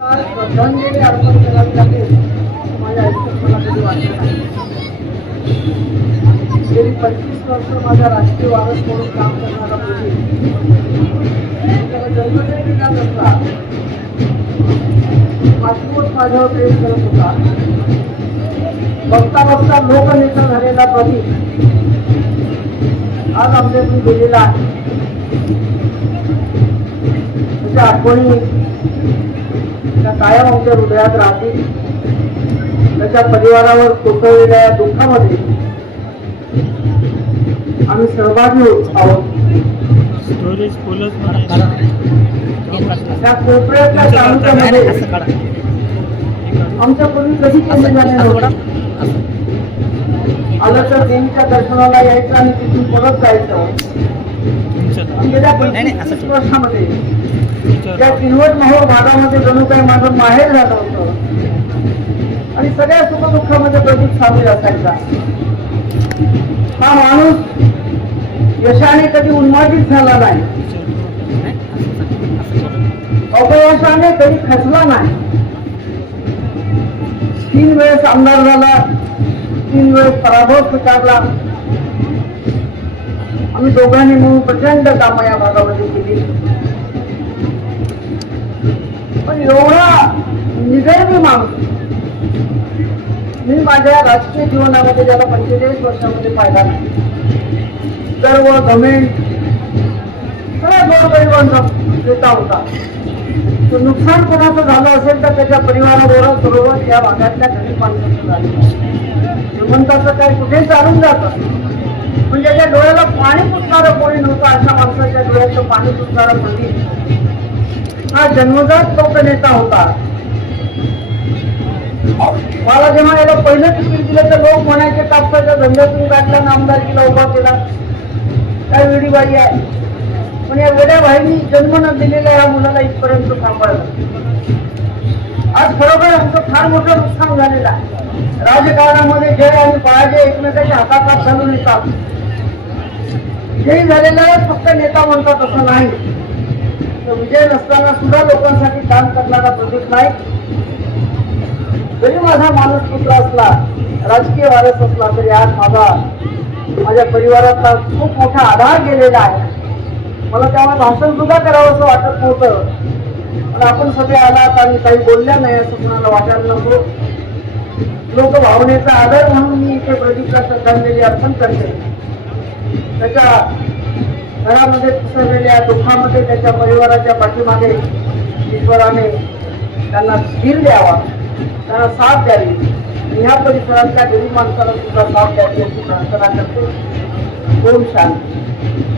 श्रद्धांजली अर्पण करावी लागेल माझ्या आयुष्यात मला कधी नाही गेली पंचवीस वर्ष माझा राष्ट्रीय वारस म्हणून काम करणारा मुली त्याला जन्मदिन दिला नसता माझ्यावर प्रेम करत होता बघता बघता लोकनेता झालेला प्रदीप आज आमच्यातून गेलेला आहे. त्याच्या आठवणी त्या कायम आमच्या हृदयात राहतील. त्याच्या परिवारावर कोसळलेल्या या दुःखामध्ये आम्ही सहभागी आहोत. स्टोरेज फुलच त्या कोपऱ्यातल्या तालुक्यामध्ये आमच्या पूर्वी कधी केले झाले नव्हते आलं तर देवीच्या दर्शनाला यायचं आणि तिथून परत जायचं. पण गेल्या पंचवीस वर्षामध्ये. त्या किनवट महोर भागामध्ये जणू काही माझं माहेर झालं होतं. आणि सगळ्या सुखदुःखामध्ये प्रदीप सामील असायचा. हा माणूस यशाने कधी उन्मादित झाला नाही. अपयशाने कधी खचला नाही. तीन वेळेस आमदार झाला तीन वेळेस पराभव स्वीकारला. आम्ही दोघांनी मिळून प्रचंड कामं या भागामध्ये केली. पण एवढा निगर्वी माणूस. मी माझ्या राजकीय जीवनामध्ये ज्याला पंचेचाळीस वर्षामध्ये पाहिला नाही. सर्व घमेंट सगळ्या गोरगरिबांचा नेता होता. तो नुकसान कोणाचं झालं असेल तर त्याच्या परिवाराबरोबर या भागातल्या गरीब माणसाचं झालं. श्रीमंताचं काय कुठे चालून जातं. म्हणजे ज्याच्या डोळ्याला पाणी पुसणारं कोणी नव्हतं अशा माणसाच्या डोळ्याचं पाणी पुसणारं प्रदीप हा जन्मजात तो नेता होता? मला जेव्हा याला पहिलं तिकीट दिलं तर लोक म्हणायचे कापसाच्या धंद्यातून काढला आमदारकीला उभा केला. काय वेडी बाई आहे? पण या वेड्या भाईनी जन्म न दिलेल्या या मुलाला इथपर्यंत सांभाळलं. आज खरोखर आमचं फार मोठं नुकसान झालेलं आहे. राजकारणामध्ये जय आणि पराजय एकमेकाच्या हातात घालून येतात विजयी झालेला फक्त नेता म्हणतात असं नाही. तर विजय नसताना सुद्धा लोकांसाठी काम करणारा प्रदीप नाही जरी माझा माणूस पुत्र असला राजकीय वारस असला तरी आज माझा माझ्या परिवाराचा खूप मोठा आधार गेलेला आहे. मला त्यामुळे भाषण सुद्धा करावं असं वाटत नव्हतं. पण आपण सगळे आलात आणि काही बोलल्या नाही असं कुणाला वाटायला नको. लोक भावनेचा आदर म्हणून मी इथे प्रदीपला श्रद्धांजली अर्पण करते. त्याच्या घरामध्ये पसरलेल्या दुःखामध्ये त्याच्या परिवाराच्या पाठीमागे ईश्वराने त्यांना धीर द्यावा. त्यांना साथ द्यावी. ह्या परिसरातल्या गरीब माणसाला सुद्धा साथ द्यावी अशी प्रार्थना करते. ओम शांती.